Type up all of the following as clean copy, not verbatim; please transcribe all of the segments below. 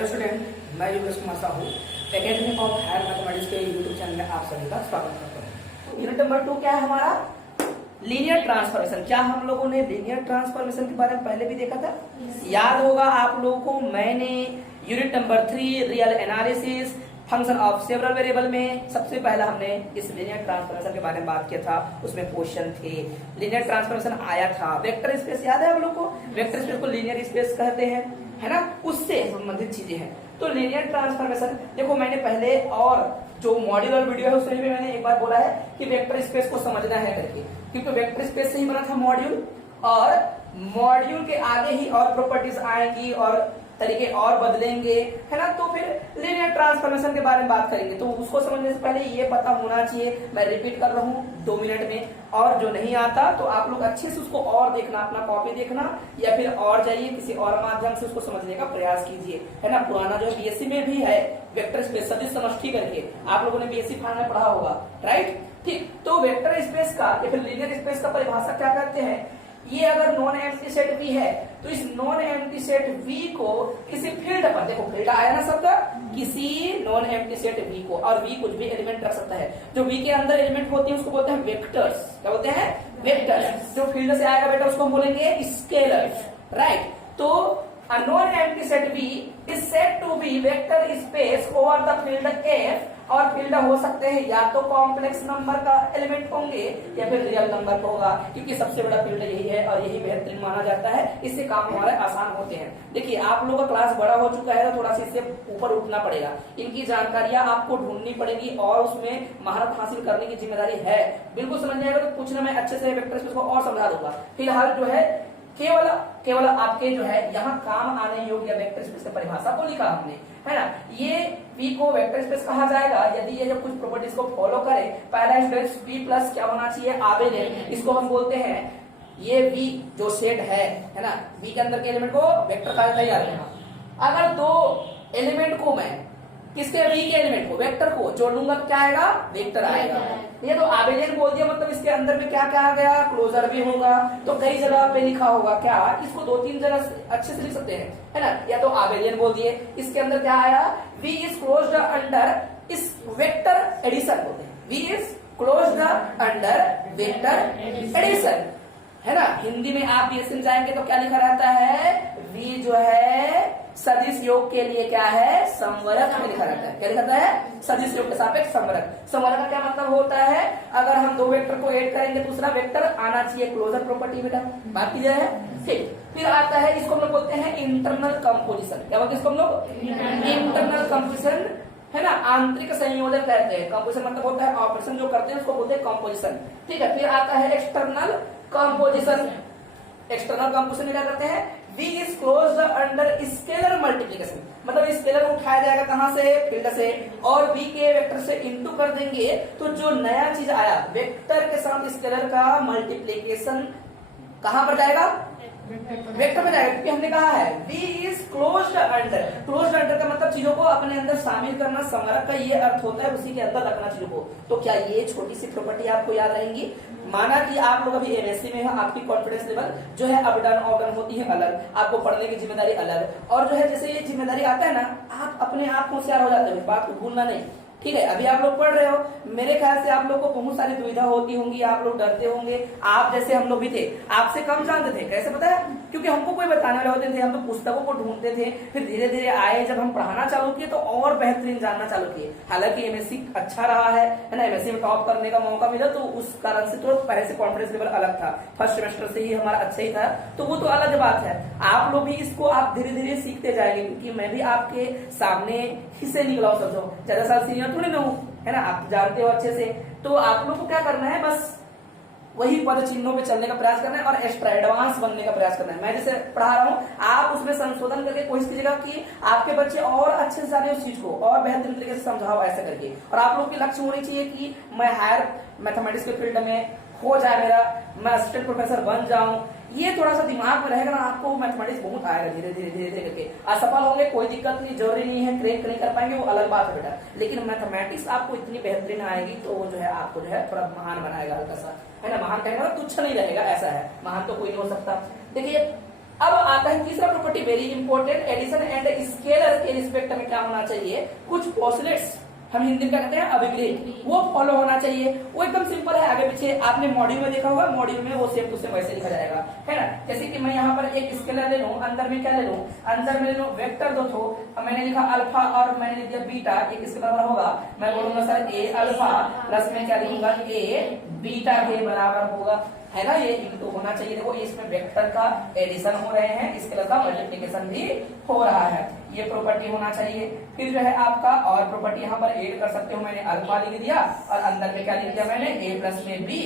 Hello student, मैं Yogesh Kumar Sahu academy of higher mathematics के YouTube channel में आप सभी का स्वागत करता हूँ। यूनिट नंबर 2 क्या है हमारा? Linear transformation. क्या हम लोगों ने लीनियर ट्रांसफॉर्मेशन के बारे में पहले भी देखा था? याद होगा आप लोगों को, मैंने unit number 3 real analysis function of several variable में सबसे पहला हमने इस लीनियर ट्रांसफॉर्मेशन के बारे में बात किया था। उसमें क्वेश्चन थे, लीनियर ट्रांसफॉर्मेशन आया था। वेक्टर स्पेस याद है आप लोग को? वेक्टर स्पेस को लीनियर स्पेस कहते हैं, है ना? उससे संबंधित चीजें हैं। तो लीनियर ट्रांसफॉर्मेशन देखो, मैंने पहले और जो मॉड्यूलर वीडियो है उसमें भी मैंने एक बार बोला है कि वेक्टर स्पेस को समझना है करके, क्योंकि वेक्टर स्पेस से ही बना था मॉड्यूल, और मॉड्यूल के आगे ही और प्रॉपर्टीज आएंगी और तरीके और बदलेंगे, है ना? तो फिर लीनियर ट्रांसफॉर्मेशन के बारे में बात करेंगे। तो उसको समझने से पहले ये पता होना चाहिए। मैं रिपीट कर रहा हूँ 2 मिनट में, और जो नहीं आता तो आप लोग अच्छे से उसको और देखना, अपना कॉपी देखना, या फिर और जाइए किसी और माध्यम से उसको समझने का प्रयास कीजिए, है ना? पुराना जो बीएससी में भी है वेक्टर स्पेस सदिश समष्टि करके, आप लोगों ने बीएससी फाइनल में पढ़ा होगा, राइट? ठीक। तो वेक्टर स्पेस का या फिर लीनियर स्पेस का परिभाषा क्या करते हैं? ये अगर नॉन एम्प्टी सेट V है तो इस नॉन एम्प्टी सेट V को किसी फील्ड पर, देखो फील्ड आया ना सबका, किसी नॉन एम्प्टी सेट V को, और V कुछ भी एलिमेंट रख सकता है। जो V के अंदर एलिमेंट होती है उसको बोलते हैं वेक्टर्स। क्या बोलते हैं? वेक्टर्स। जो फील्ड से आएगा बेटा उसको हम बोलेंगे स्केलर्स, राइट? तो a non-empty set V is said to be vector space over the field F, और फील्ड हो सकते हैं या तो कॉम्प्लेक्स नंबर का एलिमेंट होंगे या फिर रियल नंबर होगा, क्योंकि सबसे बड़ा फील्ड यही है और यही बेहतरीन माना जाता है। इससे काम हमारे आसान होते हैं। देखिए आप लोगों का क्लास बड़ा हो चुका है तो थोड़ा सा इससे ऊपर उठना पड़ेगा, इनकी जानकारियां आपको ढूंढनी पड़ेगी और उसमें महारत हासिल करने की जिम्मेदारी है। बिल्कुल समझ जाएगा तो पूछना, मैं अच्छे से वेक्टर स्पेस को और समझा दूंगा। फिलहाल जो है केवल आपके जो है यहाँ काम आने योग्य वेक्टर स्पेस की परिभाषा को लिखा हमने, है ना? ये V को वेक्टर स्पेस कहा जाएगा यदि ये जब कुछ प्रॉपर्टीज को फॉलो करे। पहला स्टेप V प्लस क्या होना चाहिए? आवेदन। इसको हम बोलते हैं, ये V जो सेट है ना, V के अंदर के एलिमेंट को वेक्टर कहा जाता है। अगर दो एलिमेंट को मैं किसके V के एलिमेंट को वेक्टर को जोड़ लूंगा तो क्या आएगा? वेक्टर आएगा। ये तो आवेदन बोल दिया, मतलब इसके अंदर में क्या क्या आ गया? क्लोजर भी होगा। तो कई जगह पे लिखा होगा क्या, इसको 2-3 जगह अच्छे से लिख सकते हैं, है ना? या तो आवेदन बोल दिए, इसके अंदर क्या आया? V इज क्लोज्ड अंडर इस वेक्टर एडिशन बोलते हैं। V is closed under vector addition, है ना? हिंदी में आप बीएससी में जाएंगे तो क्या लिखा रहता है? V जो है सदिश योग के लिए क्या है? संवरक में लिखा रहता है। क्या लिखा रहता है? सदिश योग के सापेक्ष संवरक। संवरक का क्या मतलब होता है? अगर हम दो वेक्टर को ऐड करेंगे दूसरा वेक्टर आना चाहिए, क्लोजर प्रॉपर्टी बेटा। बात की जाए, ठीक। फिर आता है, इसको हम लोग बोलते हैं इंटरनल कंपोजिशन। क्या बोलते हैं इसको हम लोग? इंटरनल कंपोजिशन, है ना? आंतरिक संयोजन कहते हैं। कंपोजिशन मतलब होता है ऑपरेशन जो करते हैं उसको बोलते हैं कंपोजिशन, ठीक है? फिर आता है एक्सटर्नल कंपोजिशन। एक्सटर्नल कंपोजिशन क्या करते हैं? V is closed under scalar multiplication, मतलब स्केलर उठाया जाएगा कहां से? फील्ड से, और V के वेक्टर से इंटू कर देंगे तो जो नया चीज आया वेक्टर के साथ स्केलर का मल्टीप्लिकेशन कहां पर जाएगा? वेक्टर में जाएगा, क्योंकि हमने कहा है V is closed under. Closed under का मतलब चीजों को अपने अंदर शामिल करना, संवरक का ये अर्थ होता है उसी के अंदर रखना चीजों को। तो क्या ये छोटी सी प्रॉपर्टी आपको याद रहेंगी? माना कि आप लोग अभी एमएससी में है, आपकी कॉन्फिडेंस लेवल जो है अप डाउन ऑफ डाउन होती है अलग, आपको पढ़ने की जिम्मेदारी अलग, और जो है जैसे ये जिम्मेदारी आता है ना, आप अपने आप को होशियार हो जाते हो, बात को भूलना नहीं, ठीक है? अभी आप लोग पढ़ रहे हो, मेरे ख्याल से आप लोग को बहुत सारी दुविधा होती होंगी, आप लोग डरते होंगे। आप जैसे हम लोग भी थे, आपसे कम जानते थे। कैसे पता है? क्योंकि हमको कोई बताने वाले होते थे, हम तो पुस्तकों को ढूंढते थे। फिर धीरे धीरे आए, जब हम पढ़ाना चालू किए तो और बेहतरीन जानना चालू किए। हालांकि एमएससी अच्छा रहा है ना, एमएससी में टॉप करने का मौका मिला, तो उस कारण से तो पहले से कॉन्फिडेंस लेवल अलग था। फर्स्ट सेमेस्टर से ही हमारा अच्छा ही था, तो वो तो अलग बात है। आप लोग भी इसको आप धीरे धीरे सीखते जाएंगे, क्योंकि मैं भी आपके सामने ही से निकला हूं, समझो ज्यादा साल सीनियर थोड़ी ना हूं, है ना? आप जानते हो अच्छे से। तो आप लोग को क्या करना है? बस वही पद चिन्हों पे चलने का प्रयास करना है और एक्स्ट्रा एडवांस बनने का प्रयास करना है। मैं जैसे पढ़ा रहा हूँ, आप उसमें संशोधन करके कोशिश कीजिएगा कि आपके बच्चे और अच्छे से जाने उस चीज को, और बेहतरीन तरीके से समझाओ ऐसे करके। और आप लोग की लक्ष्य होनी चाहिए कि मैं हायर मैथमेटिक्स के फील्ड में हो जाए, मेरा मैं असिस्टेंट प्रोफेसर बन जाऊं। ये थोड़ा सा दिमाग में रहेगा ना, आपको मैथमेटिक्स बहुत आएगा धीरे धीरे धीरे धीरे करके। असफल होंगे कोई दिक्कत नहीं, जरूरी नहीं है क्रैक नहीं कर पाएंगे, वो अलग बात है बेटा। लेकिन मैथमेटिक्स आपको इतनी बेहतरीन आएगी तो वो जो है आपको जो है थोड़ा महान बनाएगा, हल्का सा, है ना? महान कहने वाला तुच्छ नहीं रहेगा, ऐसा है। महान तो कोई नहीं हो सकता। देखिए अब आता है तीसरा property, very important, addition and scalar के रिस्पेक्ट में क्या होना चाहिए, कुछ पोस्टुलेट्स हम हिंदी में क्या कहते हैं अभिग्रह, वो फॉलो होना चाहिए। वो एकदम सिंपल है, आगे पीछे आपने मॉड्यूल में देखा होगा, मॉड्यूल में वो सेम टू सेम वैसे लिखा जाएगा, है ना। जैसे कि मैं यहाँ पर एक स्केलर ले लूं, अंदर में क्या ले लूं, अंदर में ले लूं वेक्टर दो थो, मैंने लिखा अल्फा और मैंने लिख दिया बीटा, एक इसके बराबर होगा, मैं बोलूंगा सर ए अल्फा प्लस में क्या लिखूंगा ए बीटा के बराबर होगा, है ना। ये इनटू होना चाहिए। देखो इसमें वेक्टर का एडिशन हो रहे हैं, स्केलर का मल्टीप्लिकेशन भी हो रहा है, ये प्रॉपर्टी होना चाहिए। फिर जो है आपका और प्रॉपर्टी यहाँ पर ऐड कर सकते हो, मैंने अल्फा लिख दिया और अंदर में क्या लिख दिया मैंने ए प्लस में बी।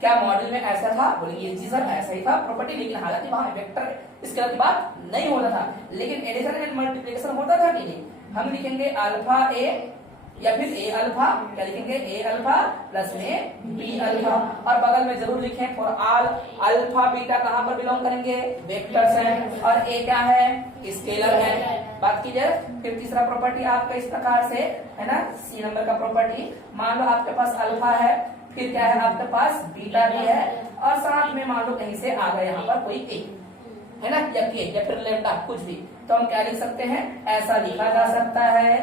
क्या मॉडल में ऐसा था, बोलेंगे जी सर ऐसा ही था प्रॉपर्टी, लेकिन हालांकि वहां वेक्टर स्केलर की बात नहीं होता था, लेकिन एडिशन एंड मल्टीप्लिकेशन होता था कि नहीं। हम लिखेंगे अल्फा ए या फिर ए अल्फा, क्या लिखेंगे ए अल्फा प्लस में बी अल्फा, और बगल में जरूर लिखें और अल्फा बीटा कहां पर बिलोंग करेंगे, वेक्टर्स हैं, और ए क्या है, स्केलर है। बात कीजिए। फिर तीसरा प्रॉपर्टी आपका इस प्रकार से है ना, सी नंबर का प्रॉपर्टी, मान लो आपके पास अल्फा है, फिर क्या है आपके पास बीटा भी है, और साथ में मान लो कहीं से आ गया यहाँ पर कोई ए, है ना, या के या फिर लेफ्टा कुछ भी, तो हम क्या लिख सकते हैं, ऐसा लिखा जा सकता है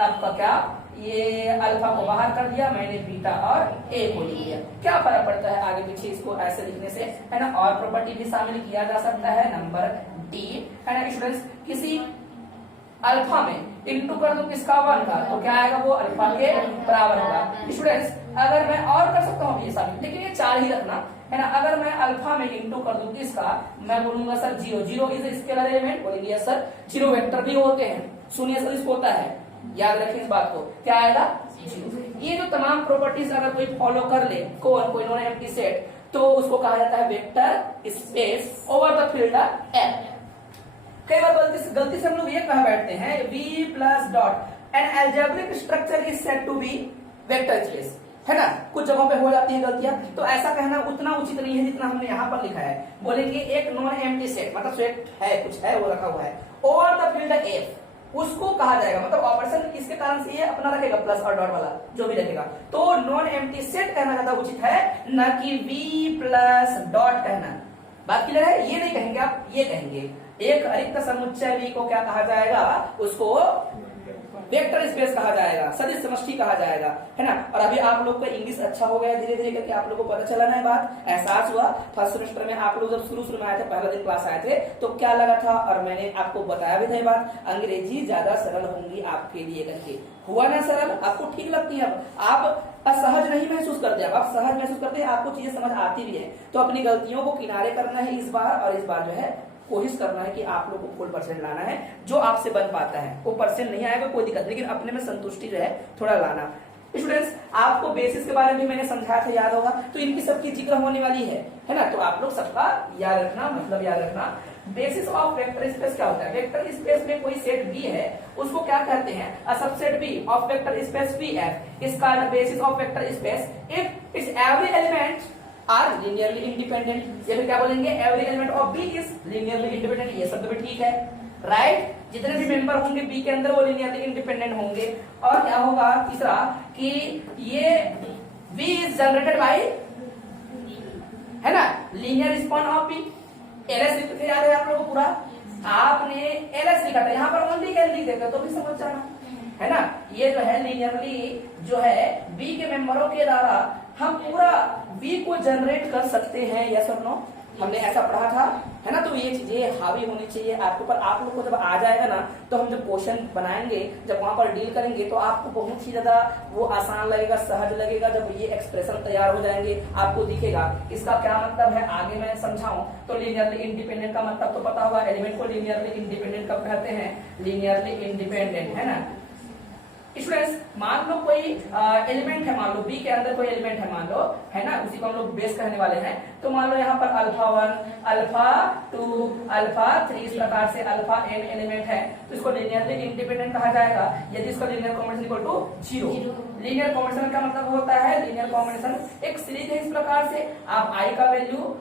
आपका क्या, ये अल्फा को बाहर कर दिया मैंने, बीटा और ए को लिख दिया, क्या फर्क पड़ता है आगे पीछे इसको ऐसे लिखने से, है ना। और प्रॉपर्टी भी शामिल किया जा सकता है नंबर डी, है ना स्टूडेंट्स। किसी अल्फा में इंटू कर दो किसका, 1 का, तो क्या आएगा, वो अल्फा के बराबर होगा। स्टूडेंट्स अगर मैं और कर सकता हूँ ये शामिल, लेकिन ये 4 ही रखना, है ना। अगर मैं अल्फा में इंटू कर दूं किसका, मैं बोलूंगा सर 0, 0 इज स्केलर एलिमेंट, बोलेंगे सर 0 वेक्टर भी होते हैं, सुनिए सर इसको होता है, याद रखें इस बात को, क्या आएगा 0। ये जो तमाम प्रॉपर्टीज अगर कोई फॉलो कर ले, कोई नॉन एम्प्टी सेट, तो उसको कहा जाता है vector space over the field F. कई बार गलती से हम लोग ये कह बैठते हैं V plus dot an algebraic structure is said to B vector space, है ना। कुछ जगहों पे हो जाती है गलतियां, तो ऐसा कहना उतना उचित नहीं है जितना हमने यहाँ पर लिखा है। बोलेंगे एक नॉन एम्प्टी सेट, मतलब सेट है, कुछ है वो रखा हुआ है, ओवर द फील्ड एफ, उसको कहा जाएगा, मतलब ऑपरेशन किसके कारण से ये अपना रखेगा, प्लस और डॉट वाला जो भी रखेगा, तो नॉन एम्प्टी सेट कहना ज्यादा उचित है, न कि V प्लस डॉट कहना। बात क्लियर है, ये नहीं कहेंगे आप, ये कहेंगे एक रिक्त समुच्चय V को क्या कहा जाएगा, उसको वेक्टर स्पेस कहा जाएगा, सदिश समष्टि कहा जाएगा, है ना। और अभी आप लोग का इंग्लिश अच्छा हो गया धीरे धीरे करके, आप लोग को पता चला ना बात, एहसास हुआ। फर्स्ट सेमेस्टर में आप लोग जब शुरू में आए थे, पहला दिन क्लास आए थे, तो क्या लगा था, और मैंने आपको बताया भी था ये बात, अंग्रेजी ज्यादा सरल होंगी आपके लिए करके, हुआ ना सरल, आपको ठीक लगती है, आप असहज नहीं महसूस करते, आप सहज महसूस करते हैं, आपको चीजें समझ आती भी है। तो अपनी गलतियों को किनारे करना है इस बार, और इस बार जो है कोशिश करना है कि आप लोग को फुल परसेंट लाना है, जो आपसे बन पाता है। वो परसेंट नहीं आएगा कोई दिक्कत, लेकिन अपने में संतुष्टि जो है थोड़ा लाना। स्टूडेंट्स आपको बेसिस के बारे में मैंने समझाया था, याद होगा, तो इनकी सबकी जिक्र होने वाली है ना, तो आप लोग सबका याद रखना, मतलब याद रखना। बेसिस ऑफ वेक्टर स्पेस क्या होता है, वेक्टर स्पेस में कोई सेट बी है, उसको क्या कहते हैं, a subset B of vector space B F is called basis of vector space if its every element are linearly independent, या फिर क्या बोलेंगे, every element of B is linearly independent. ये शब्द भी ठीक है, राइट। जितने भी मेंबर होंगे बी के अंदर वो लीनियरली इंडिपेंडेंट होंगे। और क्या होगा तीसरा, कि ये V इज जनरेटेड बाय, है ना, linear response of B. LS लिखते याद है आप लोगों को पूरा, आपने एलएस लिखा था, यहाँ पर ओनली कैल लिख देगा तो भी समझ जाना, है ना। ये जो है लीनियरली जो है बी के मेंबरों के द्वारा हम पूरा V को जनरेट कर सकते हैं, यस और नो, हमने ऐसा पढ़ा था, है ना। तो ये चीजें हावी होनी चाहिए आपके ऊपर। आप लोग को जब आ जाएगा ना, तो हम जब क्वेश्चन बनाएंगे, जब वहां पर डील करेंगे, तो आपको बहुत ही ज्यादा वो आसान लगेगा, सहज लगेगा। जब ये एक्सप्रेशन तैयार हो जाएंगे, आपको दिखेगा इसका क्या मतलब है, आगे मैं समझाऊं तो लीनियरली इंडिपेंडेंट का मतलब तो पता होगा, एलिमेंट को लीनियरली इंडिपेंडेंट कब कहते हैं, लीनियरली इंडिपेंडेंट, है ना। स्टूडेंट्स मान लो कोई एलिमेंट है, मान लो बी के अंदर कोई एलिमेंट है, मान लो, है ना, उसी को हम लोग बेस कहने वाले हैं। तो मान लो यहाँ पर अल्फा 1, अल्फा 2, अल्फा 3, इस प्रकार से अल्फा n एलिमेंट है, तो इसको लीनियरली इंडिपेंडेंट कहा जाएगा यदि इसका linear combination equal to 0। Linear combination का मतलब होता है, लीनियर कॉम्बिनेशन एक सीरीज है, इस प्रकार से आप i का वैल्यू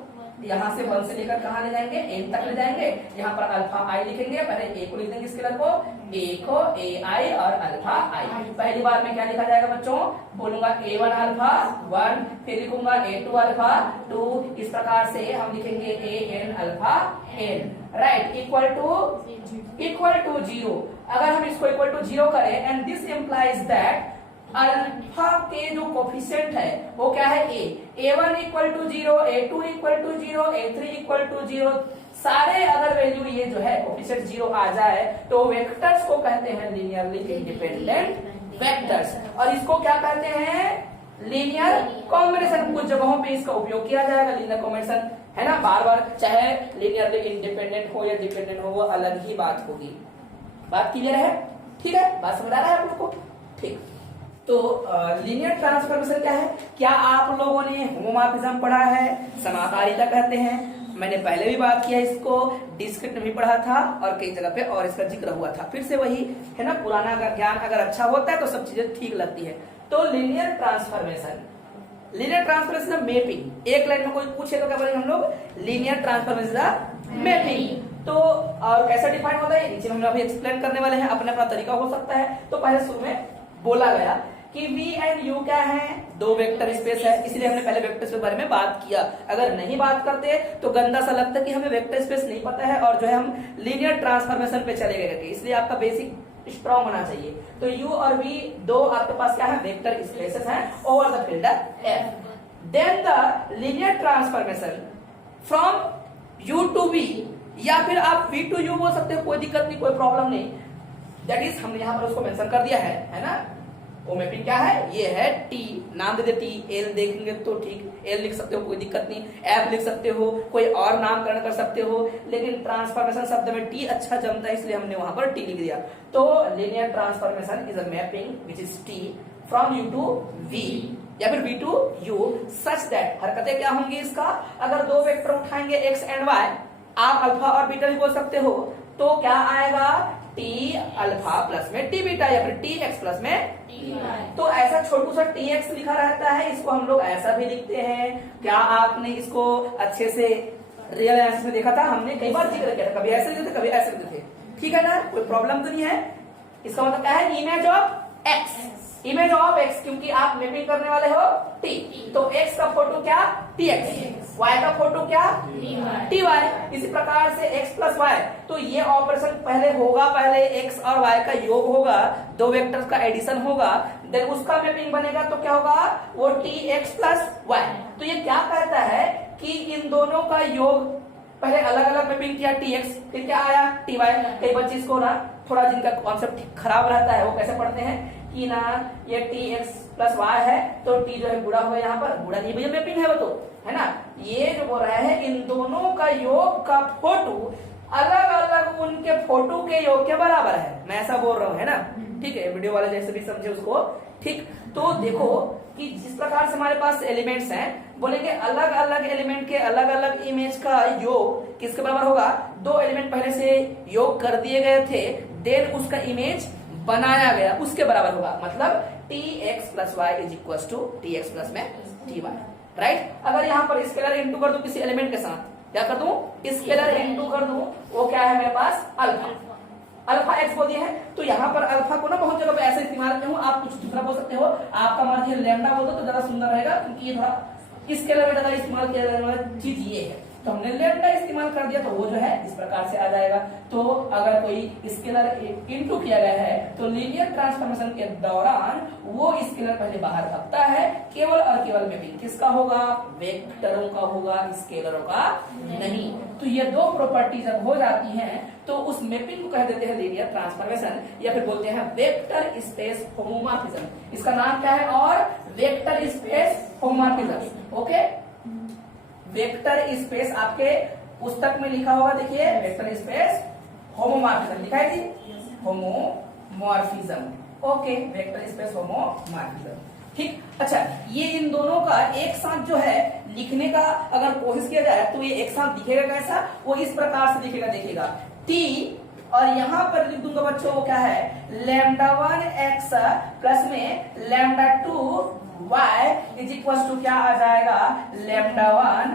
यहाँ से 1 से लेकर कहाँ ले जाएंगे, n तक ले जाएंगे। यहाँ पर अल्फा आई लिखेंगे, पहले a को लिख देंगे स्केलर को, a को ai और अल्फा आई। पहली बार में क्या लिखा जाएगा बच्चों, बोलूंगा a1 अल्फा 1, फिर लिखूंगा a2 अल्फा 2, इस प्रकार से हम लिखेंगे an alpha n, right, equal to 0। अगर हम इसको इक्वल टू 0 करें, and this implies that alpha के जो कोफिशिएंट है वो क्या है, a1 equal to 0, a2 equal to 0, a3 equal to 0, सारे अगर वैल्यू ये जो है कोफिशिएंट 0 आ जाए तो वेक्टर्स को कहते हैं लीनियरली इंडिपेंडेंट वेक्टर्स, और इसको क्या कहते हैं, लीनियर कॉम्बिनेशन। कुछ जगहों पे इसका उपयोग किया जाएगा लीनियर कॉम्बिनेशन, है ना, बार बार, चाहे लीनियरली इंडिपेंडेंट हो या डिपेंडेंट हो वो अलग ही बात होगी। बात क्लियर है, ठीक है, बात समझ आ रहा है आप लोग को, ठीक। तो लीनियर ट्रांसफॉर्मेशन क्या है, क्या आप लोगों ने होमोमॉर्फिज्म पढ़ा है, समाकारिता कहते हैं, मैंने पहले भी बात किया, इसको डिस्क्रिट में भी पढ़ा था और कई जगह पे और इसका जिक्र हुआ था, फिर से वही है ना, पुराना ज्ञान अगर अच्छा होता है तो सब चीजें ठीक लगती है। तो लीनियर ट्रांसफॉर्मेशन मैपिंग, एक लाइन में कोई पूछे तो क्या बोलेंगे हम लोग, लीनियर ट्रांसफॉर्मेशन मैपिंग। तो और कैसे डिफाइन होता है, नीचे हम अभी एक्सप्लेन करने वाले हैं, अपना अपना तरीका हो सकता है। तो पहले शुरू में बोला गया कि V एंड U क्या है, दो वेक्टर स्पेस है, इसलिए हमने पहले वेक्टर स्पेस के बारे में बात किया। अगर नहीं बात करते तो गंदा सा लगता कि हमें वेक्टर स्पेस नहीं पता है और जो है हम लीनियर ट्रांसफॉर्मेशन पे चले गए करके, इसलिए आपका बेसिक स्ट्रॉन्ग होना चाहिए। तो U और V दो आपके पास क्या है, वेक्टर स्पेसेस हैं over the filter F। Then the linear transformation from U to V, या फिर आप V टू U बोल सकते हो, कोई दिक्कत नहीं, कोई प्रॉब्लम नहीं। दैट इज हमने यहाँ पर उसको मेंशन कर दिया है ना। वो मैपिंग क्या है, ये है T, नाम दे दे T, L देखेंगे तो ठीक, L लिख सकते हो कोई दिक्कत नहीं, F लिख सकते हो, कोई और नामकरण कर सकते हो, लेकिन ट्रांसफॉर्मेशन शब्द में T अच्छा जमता है इसलिए हमने वहां पर T लिख दिया। तो linear transformation is a mapping which is T from U to V या फिर V to U such that, हरकतें क्या होंगी इसका, अगर दो वेक्टर उठाएंगे X एंड Y, आप अल्फा और बीटा भी बोल सकते हो, तो क्या आएगा, T अल्फा प्लस में T बीटा या फिर T X प्लस में T Y। तो ऐसा छोटू सा T X लिखा रहता है, इसको हम लोग ऐसा भी लिखते हैं। क्या आपने इसको अच्छे से रियल आंसर में देखा था, हमने कई बार जिक्र किया था, कभी ऐसे लिखते थे कभी ऐसे लिखते थे, ठीक है ना, कोई प्रॉब्लम तो नहीं है। इसका मतलब क्या है, image of X, image of X, क्योंकि आप मैपिंग करने वाले हो T, तो X का फोटो क्या, TX, Y का फोटो क्या, TY। इसी प्रकार से X प्लस Y, तो ये ऑपरेशन पहले होगा, पहले X और Y का योग होगा, दो वेक्टर्स का एडिशन होगा, देन उसका मैपिंग बनेगा तो क्या होगा, वो TX प्लस Y। तो ये क्या कहता है कि इन दोनों का योग, पहले अलग अलग मैपिंग किया TX, फिर क्या आया TY। कई बच्चे इसको ना थोड़ा जिनका कॉन्सेप्ट खराब रहता है वो कैसे पढ़ते हैं कि ना ये TX प्लस Y है तो T जो है बुरा हो, यहाँ पर बुरा नहीं भैया, मैपिंग है वो तो, है ना। ये जो बोल रहा है इन दोनों का योग का फोटो अलग अलग उनके फोटो के योग के बराबर है, मैं ऐसा बोल रहा हूँ, है ना, ठीक है, वीडियो वाले जैसे भी समझे उसको, ठीक। तो देखो कि जिस प्रकार से हमारे पास एलिमेंट्स हैं, बोलेंगे अलग अलग एलिमेंट के अलग अलग इमेज का योग किसके बराबर होगा, दो एलिमेंट पहले से योग कर दिए गए थे, देन उसका इमेज बनाया गया उसके बराबर होगा, मतलब TX plus Y is equal to TX plus में TY, राइट। अगर यहाँ पर स्केलर इनटू कर दूं किसी एलिमेंट के साथ, क्या कर दूं, स्केलर इनटू कर दूं, वो क्या है मेरे पास, अल्फा, अल्फा X बोल दिया है। तो यहाँ पर अल्फा को ना बहुत जगह पे ऐसे इस्तेमाल किया हूँ, आप कुछ दूसरा बोल सकते हो, आपका मर्जी है लैम्डा बोल दो तो ज्यादा सुंदर रहेगा, क्योंकि ये थोड़ा स्केलर में ज्यादा इस्तेमाल किया जाने वाला चीज ये है, तो हमने लैम्डा इस्तेमाल कर दिया तो वो जो है इस प्रकार से आ जाएगा। तो अगर कोई स्केलर इनटू किया गया है तो लीनियर ट्रांसफॉर्मेशन के दौरान वो स्केलर पहले बाहर भागता है, केवल और केवल मैपिंग किसका होगा, वेक्टरों का होगा, स्केलरों का नहीं। तो ये दो प्रॉपर्टी जब हो जाती हैं तो उस मैपिंग को कह देते हैं लीनियर ट्रांसफॉर्मेशन, या फिर बोलते हैं वेक्टर स्पेस होमोमॉर्फिज्म। इसका नाम क्या है, और vector space homomorphism, okay. Vector space आपके पुस्तक में लिखा होगा, देखिए वेक्टर स्पेस होमोमॉर्फिज्म लिखा है जी, homomorphism, okay, vector space homomorphism, ठीक। अच्छा, ये इन दोनों का एक साथ जो है लिखने का अगर कोशिश किया जाए तो ये एक साथ दिखेगा कैसा, वो इस प्रकार से दिखेगा, देखिएगा T और यहाँ पर लिख दूंगा बच्चों वो क्या है, λ1 x प्लस में λ2 y इज इक्वल टू क्या आ जाएगा, λ1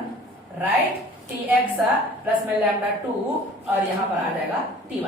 राइट tx प्लस में लैम्डा 2 और यहाँ पर आ जाएगा ty।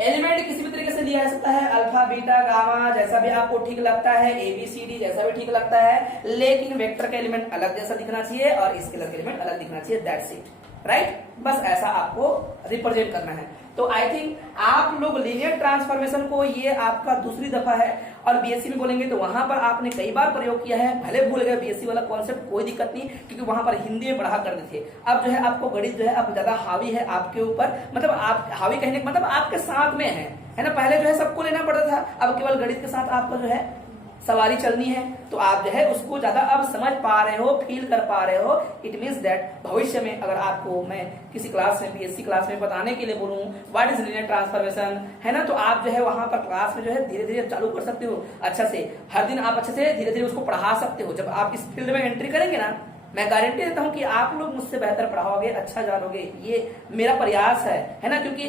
एलिमेंट किसी भी तरीके से लिया जा सकता है, अल्फा बीटा गामा जैसा भी आपको ठीक लगता है, ABCD जैसा भी ठीक लगता है, लेकिन वेक्टर का एलिमेंट अलग जैसा दिखना चाहिए और इसके अलग एलिमेंट अलग दिखना चाहिए, दैट्स इट, राइट। बस ऐसा आपको रिप्रेजेंट करना है। तो आई थिंक आप लोग लीनियर ट्रांसफॉर्मेशन को, ये आपका दूसरी दफा है और बीएससी में बोलेंगे तो वहां पर आपने कई बार प्रयोग किया है, भले भूल गए बीएससी वाला कॉन्सेप्ट, कोई दिक्कत नहीं, क्योंकि वहां पर हिंदी में पढ़ा करते थे। अब जो है आपको गणित जो है अब ज्यादा हावी है आपके ऊपर, मतलब आप हावी कहने का मतलब आपके साथ में है ना। पहले जो है सबको लेना पड़ता था, अब केवल गणित के साथ आपको जो है सवारी चलनी है, तो आप जो है उसको ज्यादा अब समझ पा रहे हो, फील कर पा रहे हो। इट मीन्स दैट भविष्य में अगर आपको मैं किसी क्लास में, बीएससी क्लास में बताने के लिए बोलूं व्हाट इज लीनियर ट्रांसफॉर्मेशन, है ना, तो आप जो है वहां पर क्लास में जो है धीरे धीरे चालू कर सकते हो, अच्छा से हर दिन आप अच्छे से धीरे धीरे उसको पढ़ा सकते हो। जब आप इस फील्ड में एंट्री करेंगे ना, मैं गारंटी देता हूं कि आप लोग मुझसे बेहतर पढ़ाओगे, अच्छा जानोगे, ये मेरा प्रयास है ना, क्योंकि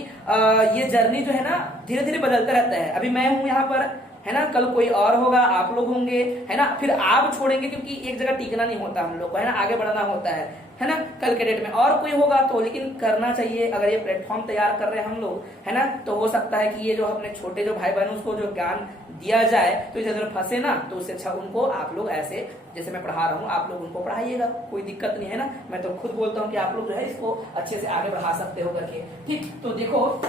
ये जर्नी जो है ना धीरे धीरे बदलता रहता है। अभी मैं हूं यहाँ पर, है ना, कल कोई और होगा, आप लोग होंगे, है ना, फिर आप छोड़ेंगे, क्योंकि एक जगह टिकना नहीं होता हम लोग को, है ना, आगे बढ़ना होता है ना। कल के डेट में और कोई होगा तो, लेकिन करना चाहिए। अगर ये प्लेटफॉर्म तैयार कर रहे हैं हम लोग, है ना, तो हो सकता है कि ये जो अपने छोटे जो भाई बहन उसको जो ज्ञान दिया जाए, तो इधर उधर फंसे ना, तो उससे अच्छा उनको आप लोग ऐसे जैसे मैं पढ़ा रहा हूँ आप लोग उनको पढ़ाइएगा, कोई दिक्कत नहीं है ना। मैं तो खुद बोलता हूँ कि आप लोग जो है इसको अच्छे से आगे बढ़ा सकते हो करके, ठीक। तो देखो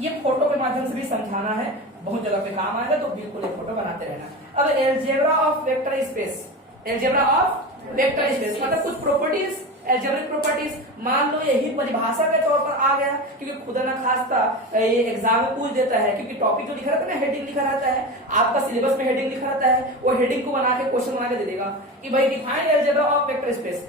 ये फोटो के माध्यम से भी समझाना है, बहुत जगह पे काम आएगा, तो बिल्कुल एक फोटो बनाते रहना। अब algebra of vector space, algebra of vector space मतलब कुछ प्रॉपर्टीज, एल्जेब्रिक प्रॉपर्टीज। मान लो यही परिभाषा के तौर पर आ गया, क्योंकि खुदा ना खास्ता ये एग्जाम में पूछ देता है, क्योंकि टॉपिक जो लिखा रहता है ना, हेडिंग लिखा रहता है, आपका सिलेबस में हेडिंग लिखा रहता है, वो हेडिंग को बना के क्वेश्चन बना के दे देगा कि भाई define algebra of vector space.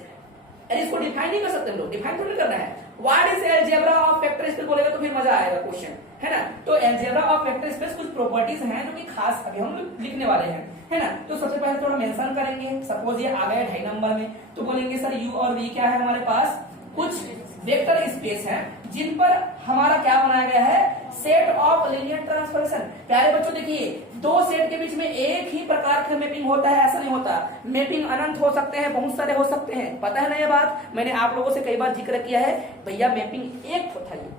अरे इसको डिफाइन नहीं कर सकते हम लोग, डिफाइन थोड़ी करना है। What is algebra of vector space बोलेगा तो फिर मजा आएगा क्वेश्चन, है ना। तो एल्जेब्रा ऑफ वेक्टर स्पेस कुछ प्रॉपर्टीज हैं जो कि खास अभी हम लोग लिखने वाले हैं, है ना। तो सबसे पहले थोड़ा मेंशन करेंगे, सपोज ये आ गया 2.5 नंबर में, तो बोलेंगे सर यू और वी क्या है, हमारे पास कुछ वेक्टर स्पेस है जिन पर हमारा क्या बनाया गया है, सेट ऑफ लीनियर ट्रांसफॉर्मेशन। प्यारे बच्चों देखिए, दो सेट के बीच में एक ही प्रकार का मैपिंग होता है ऐसा नहीं होता, मैपिंग अनंत हो सकते हैं, बहुत सारे हो सकते हैं, पता है ना ये बात, मैंने आप लोगों से कई बार जिक्र किया है भैया, मैपिंग एक होता है,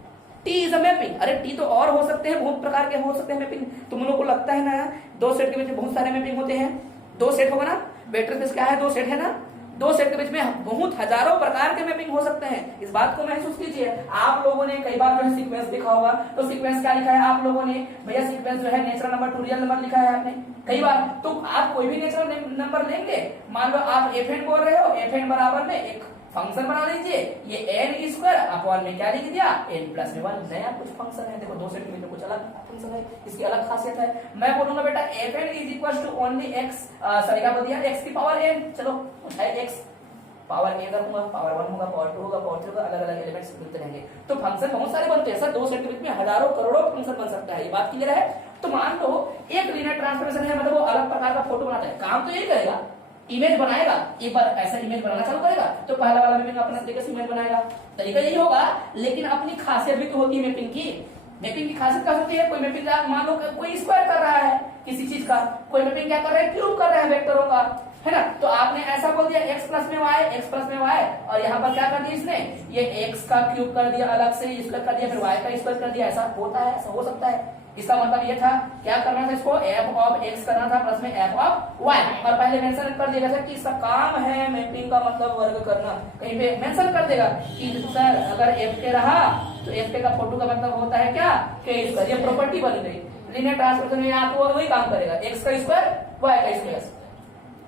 टी इज अ मैपिंग। अरे टी तो और हो सकते हैं, बहुत प्रकार के हो सकते हैं मैपिंग। तुम लोगों को लगता है ना दो सेट के बीच में बहुत सारे मैपिंग होते हैं, दो सेट होगा ना, वेक्टर स्पेस क्या है, दो सेट है ना, दो सेट के बीच में बहुत हजारों प्रकार के मैपिंग हो सकते हैं। इस बात को महसूस कीजिए। आप लोगों ने कई बार जो है सीक्वेंस देखा होगा, तो सीक्वेंस क्या लिखा है आप लोगों ने, भैया सीक्वेंस जो है natural number two real number लिखा है आपने कई बार। तो आप कोई भी नेचुरल नंबर लेंगे, मान लो आप fn बोल रहे हो, fn बराबर में एक फंक्शन बना लीजिए, ये n स्क्वायर अपॉन में क्या लिख दिया, n प्लस में 1, नया कुछ फंक्शन है। देखो दो सेट में कुछ अलग फंक्शन है, इसकी अलग खासियत है। मैं बोलूंगा बेटा fn is equal to only x, sorry क्या बोल दिया, x की पावर n, चलो कुछ है x पावर a करूंगा, पावर 1 होगा, पावर 2 होगा, पावर 3 होगा, अलग अलग एलिमेंट्स मिलते रहेंगे। तो फंक्शन बहुत सारे बनते हैं सर, दो सेट के बीच में हजारों करोड़ों फंक्शन बन सकता है, ये बात क्लियर है। तो मान लो एक लीनियर ट्रांसफॉर्मेशन है, मतलब वो अलग प्रकार का फोटो बनाता है, काम तो यही करेगा, इमेज बनाएगा, एक बार ऐसा इमेज बनाना चालू करेगा तो पहला वाला मैपिंग अपना तरीके से इमेज बनाएगा, तरीका यही होगा। लेकिन अपनी खासियत भी तो होती है मैपिंग की, मैपिंग की खासियत क्या होती है, कोई मैपिंग मान लो कोई स्क्वायर कर रहा है किसी चीज का, कोई मैपिंग क्या कर रहा है, क्यूब कर रहा है वेक्टरों का, है ना। तो आपने ऐसा बोल दिया x प्लस में y, x प्लस में y, और यहाँ पर क्या कर दिया इसने, ये x का क्यूब कर दिया अलग से, स्क्वायर कर दिया, फिर y का स्क्वायर कर दिया, ऐसा होता है, ऐसा हो सकता है। इसका मतलब ये था क्या करना था, इसको f ऑफ x करना था प्लस में f ऑफ y, और पहले मेंशन कर दिया था कि इसका काम है मैपिंग का मतलब वर्ग करना, कहीं पे मेंशन कर देगा कि सर अगर f के रहा तो f के का फोटो का मतलब होता है क्या, k स्क्वायर, ये प्रॉपर्टी बन गई। लीनियर ट्रांसफॉर्मेशन में आपको वही काम करेगा, x का स्क्वायर y का स्क्वायर।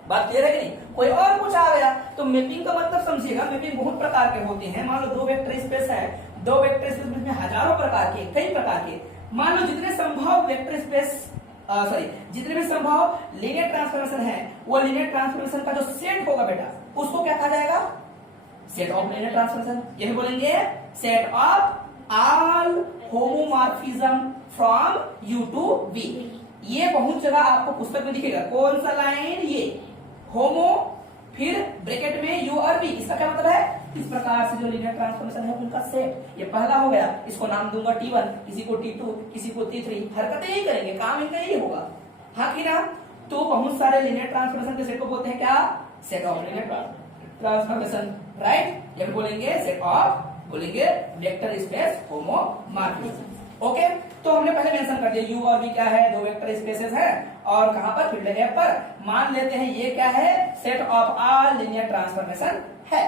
बात क्लियर है कि नहीं, कोई और कुछ आ गया तो मैपिंग का मतलब समझिएगा, मैपिंग बहुत प्रकार के होते हैं। मान लो दो वेक्टर स्पेस है, दो वेक्टर स्पेस में हजारों प्रकार के, कई प्रकार के, मान लो जितने संभव वेक्टर स्पेस जितने भी संभव लीनियर ट्रांसफॉर्मेशन है, वो लीनियर ट्रांसफॉर्मेशन का जो सेट होगा बेटा उसको क्या कहा जाएगा, सेट ऑफ लीनियर ट्रांसफॉर्मेशन। यही बोलेंगे set of all homomorphism from u to v। ये बहुत जगह आपको पुस्तक में दिखेगा, कौन सा लाइन, ये होमो फिर ब्रैकेट में u और v, इसका क्या मतलब है, इस प्रकार से जो लीनियर ट्रांसफॉर्मेशन है उनका सेट। ये पहला हो गया, इसको नाम दूंगा t1, किसी को t2, किसी को t3, हरकतें यही करेंगे, काम इनका यही होगा, हाँ कि ना। तो बहुत सारे लीनियर ट्रांसफॉर्मेशन के सेट को बोलते हैं क्या, set of linear transformation. Right. या फिर बोलेंगे सेट ऑफ, बोलेंगे वेक्टर स्पेस होमोमॉर्फिज्म। ओके, तो हमने पहले मेंशन कर दिया यू और वी क्या है, दो वेक्टर स्पेसेस है और कहां पर, फील्ड ए पर। मान लेते हैं ये क्या है, set of all linear transformation है।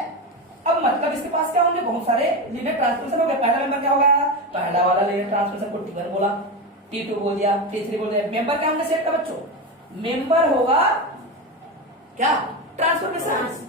अब मतलब इसके पास क्या होंगे, बहुत सारे लीनियर ट्रांसफॉर्मेशन हो गए। पहला मेंबर क्या होगा, पहला वाला लीनियर ट्रांसफॉर्मेशन को T1 बोला, T2 बोल दिया, T3 बोल दिया। मेंबर क्या होंगे सेट का बच्चों, मेंबर होगा क्या, transformation,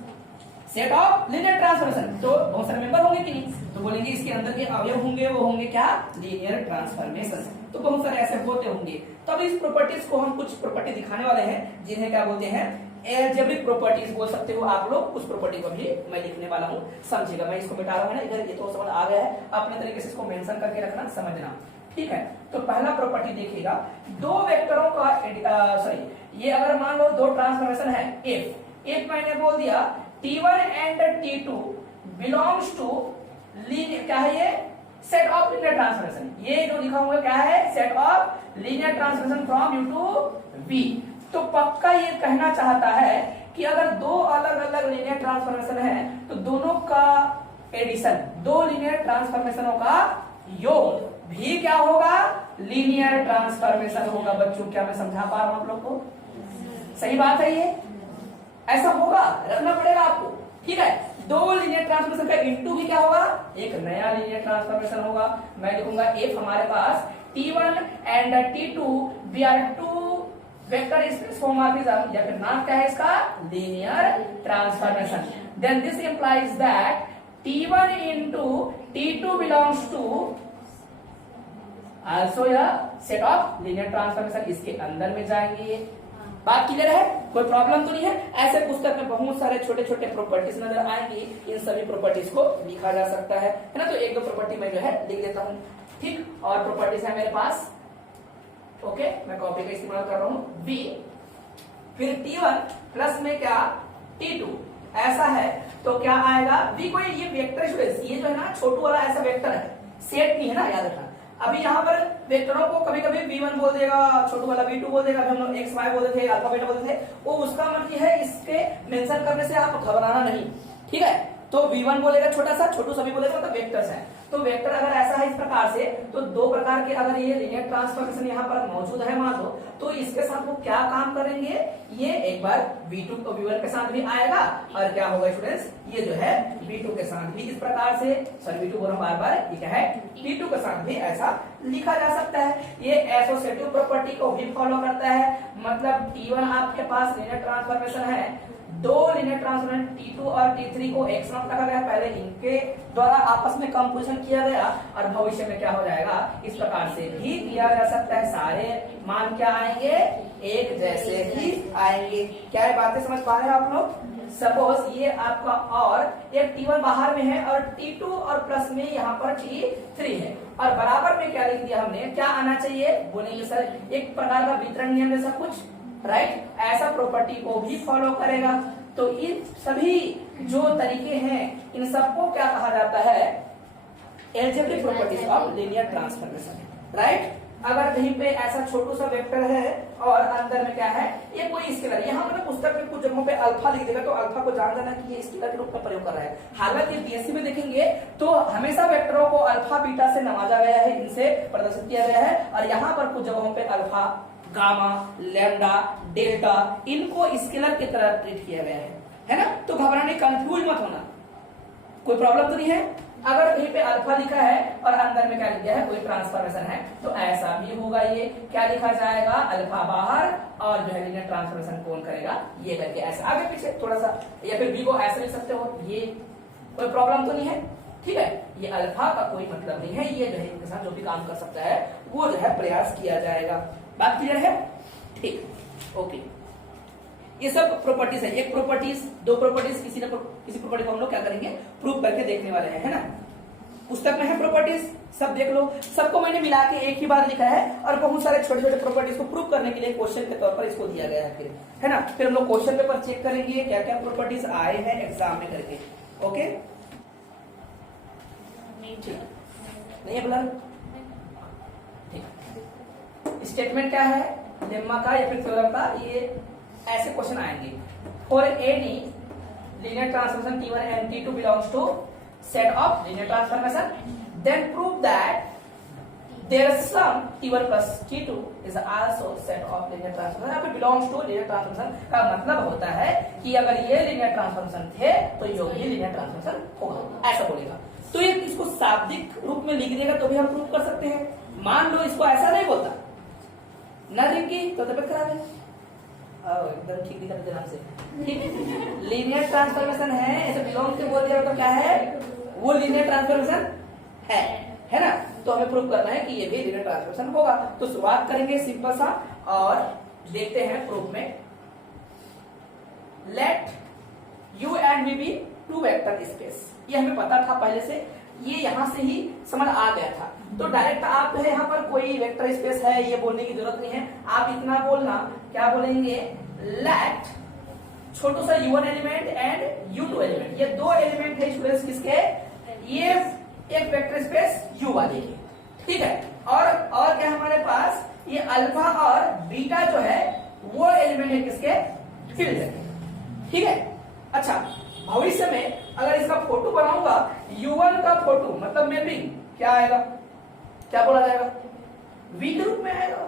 set of linear transformation. तो बहुत सारे मेंबर होंगे कि नहीं, तो बोलेंगे इसके अंदर के अवयव होंगे, वो होंगे क्या, लीनियर ट्रांसफॉर्मेशन। तो बहुत सारे ऐसे होते होंगे। तो अब इस प्रॉपर्टीज को हम कुछ प्रॉपर्टी दिखाने वाले हैं जिन्हें क्या बोलते हैं, एल्जेब्रिक प्रॉपर्टीज बोल सकते हो आप लोग। उस प्रॉपर्टी को भी मैं लिखने वाला हूं, समझिएगा। मैं इसको मिटा रहा हूं ना इधर, ये तो समझ आ गया है, अपने तरीके से इसको मेंशन करके रखना, समझना, ठीक है। तो पहला प्रॉपर्टी देखिएगा, दो वेक्टरों का सॉरी ये अगर मान लो दो ट्रांसफॉर्मेशन है, इफ मैंने बोल दिया T1 and T2 belongs to linear, क्या है ये, सेट ऑफ लीनियर ट्रांसफॉर्मेशन। ये जो लिखा हुआ है क्या है, set of linear transformation from U to V। तो पक्का ये कहना चाहता है कि अगर दो अलग अलग लीनियर ट्रांसफॉर्मेशन है तो दोनों का एडिशन, दो लीनियर ट्रांसफॉर्मेशनों का योग भी क्या होगा, लीनियर ट्रांसफॉर्मेशन होगा। बच्चों क्या मैं समझा पा रहा हूं आप लोग को, सही बात है ये, ऐसा होगा, रखना पड़ेगा आपको, ठीक है। दो लीनियर ट्रांसफॉर्मेशन का इनटू भी क्या होगा, एक नया लीनियर ट्रांसफॉर्मेशन होगा। मैं लिखूंगा इफ हमारे पास T1 and T2 we are two vector space homomorphism, या फिर नाम क्या है इसका, linear transformation, then this implies that T1 into T2 belongs to also a set of linear transformation। इसके अंदर में जाएंगे ये, बात क्लियर है, कोई प्रॉब्लम तो नहीं है। ऐसे पुस्तक में बहुत सारे छोटे छोटे प्रॉपर्टीज नजर आएंगी, इन सभी प्रॉपर्टीज को लिखा जा सकता है ना। तो एक दो प्रॉपर्टी मैं जो है लिख देता हूं, ठीक। और प्रॉपर्टीज है मेरे पास, ओके, मैं कॉपी का इस्तेमाल कर रहा हूं, बी, फिर T1 प्लस में क्या, T2, ऐसा है तो क्या आएगा, बी कोई ये वेक्टर स्पेस, ये जो है ना छोटू वाला ऐसा वेक्टर है, सेट नहीं है ना, याद रखना। अभी यहाँ पर वेक्टरों को कभी कभी V1 बोल देगा, छोटू वाला V2 बोल देगा, हम लोग एक्स वाई बोलते थे, अल्फा बीटा बोलते थे, वो उसका मतलब है इसके मेंशन करने से आप घबराना नहीं, ठीक है। तो V1 बोलेगा छोटा सा, छोटू सभी बोलेगा, मतलब वेक्टर्स है। तो वेक्टर अगर ऐसा है इस प्रकार से, तो दो प्रकार के अगर ये लीनियर ट्रांसफॉर्मेशन यहाँ पर मौजूद है मान लो, तो इसके साथ वो क्या काम करेंगे, ये एक बार V2 को V1 के साथ भी आएगा, और क्या होगा स्टूडेंट्स, ये जो है V2 के साथ भी इस प्रकार से, सॉरी V2 बोल रहा हूं बार बार, ये क्या है, T2 के साथ भी ऐसा लिखा जा सकता है। ये एसोसिएटिव प्रॉपर्टी को भी फॉलो करता है, मतलब T1 आपके पास लीनियर ट्रांसफॉर्मेशन है, दो लीनियर ट्रांसफॉर्मेशन T2 और T3 को एक साथ रखा गया, पहले इनके द्वारा आपस में कंपोजिशन किया गया, और भविष्य में क्या हो जाएगा, इस प्रकार से भी किया जा सकता है। सारे मान क्या आएंगे, एक जैसे ही आएंगे। क्या ये बातें समझ पा रहे हैं आप लोग। सपोज ये आपका, और एक T1 बाहर में है और T2 और प्लस में यहाँ पर T3 है, और बराबर में क्या लिख दिया हमने, क्या आना चाहिए, बोलेंगे सर एक प्रकार का वितरण नियम जैसा कुछ, राइट, ऐसा प्रॉपर्टी को भी फॉलो करेगा। तो इन सभी जो तरीके हैं, इन सबको क्या कहा जाता है, algebraic properties of linear transformation, right. अगर कहीं पे ऐसा छोटू सा वेक्टर है और अंदर में क्या है, ये कोई स्केलर, यहाँ मतलब पुस्तक में कुछ जगहों पे अल्फा लिख देगा, तो अल्फा को जान जाना कि ये स्केलर के रूप में प्रयोग कर रहा है। हालांकि बीएससी में देखेंगे तो हमेशा वेक्टरों को अल्फा बीटा से नवाजा गया है, इनसे प्रदर्शित किया गया है, और यहाँ पर कुछ जगहों पे अल्फा, गामा, लैम्डा, डेल्टा, इनको स्केलर की तरह ट्रीट किया गया है ना। तो घबराने, कंफ्यूज मत होना, कोई प्रॉब्लम तो नहीं है। अगर कहीं पे अल्फा लिखा है और अंदर में क्या लिखा है, कोई ट्रांसफॉर्मेशन है, तो ऐसा भी होगा। ये क्या लिखा जाएगा, अल्फा बाहर और जो है लीनियर ट्रांसफॉर्मेशन कौन करेगा, ये करके ऐसा आगे पीछे थोड़ा सा, या फिर बी को ऐसे लिख सकते हो, ये कोई प्रॉब्लम तो नहीं है, ठीक है। ये अल्फा का कोई मतलब नहीं है, ये जो है इनके साथ जो भी काम कर सकता है वो जो है प्रयास किया जाएगा। बात क्लियर है, ठीक, ओके। ये सब प्रॉपर्टीज है, एक प्रॉपर्टीज, दो प्रॉपर्टीज, किसी प्रॉपर्टी को हम लोग क्या करेंगे, प्रूव करके देखने वाले हैं, है ना। पुस्तक में है प्रॉपर्टीज, सब देख लो, सबको मैंने मिला के एक ही बार लिखा है, और बहुत सारे छोटे छोटे प्रॉपर्टीज को प्रूव करने के लिए क्वेश्चन के तौर पर इसको दिया गया है, फिर है ना। फिर हम लोग क्वेश्चन पेपर चेक करेंगे क्या क्या प्रॉपर्टीज आए हैं एग्जाम में करके, ओके। नहीं है ब्लर, ठीक। स्टेटमेंट क्या है, लेम्मा का या फिर थ्योरम का, ये ऐसे क्वेश्चन आएंगे। For any linear transformation T1 and T2 belongs to set of linear transformation, then prove that their sum T1 plus T2 is also set of linear transformation। यहाँ पे belongs to linear transformation का मतलब होता है कि अगर ये linear transformation थे तो योग भी linear transformation होगा, ऐसा बोलेगा। तो ये इसको शाब्दिक रूप में लिख देगा तो भी हम प्रूव कर सकते हैं। मान लो इसको ऐसा नहीं बोलता नथिंग की तो तबियत खराब है, एकदम ठीक दिखा ध्यान से, ठीक। लीनियर ट्रांसफॉर्मेशन है, ऐसे बिलोंग से बोल दिया तो क्या है, वो लीनियर ट्रांसफॉर्मेशन है ना। तो हमें प्रूव करना है कि ये भी लीनियर ट्रांसफॉर्मेशन होगा। तो शुरुआत करेंगे सिंपल सा और देखते हैं प्रूफ में। Let U and V be two vector space, ये हमें पता था पहले से, ये यहां से ही समझ आ गया था। तो डायरेक्ट आप जो है यहाँ पर कोई वेक्टर स्पेस है ये बोलने की जरूरत नहीं है, आप इतना बोलना, क्या बोलेंगे, लेट छोटू सा u1 element and u2 element, ये दो एलिमेंट है स्टूडेंट्स किसके, ये एक वेक्टर स्पेस u वाले की, ठीक है। और क्या हमारे पास ये अल्फा और बीटा जो है वो एलिमेंट है किसके, फील्ड है, ठीक है। अच्छा, भविष्य में अगर इसका फोटो बनाऊंगा, u1 का फोटो मतलब मैपिंग क्या आएगा, क्या बोला जाएगा, v के रूप में आएगा,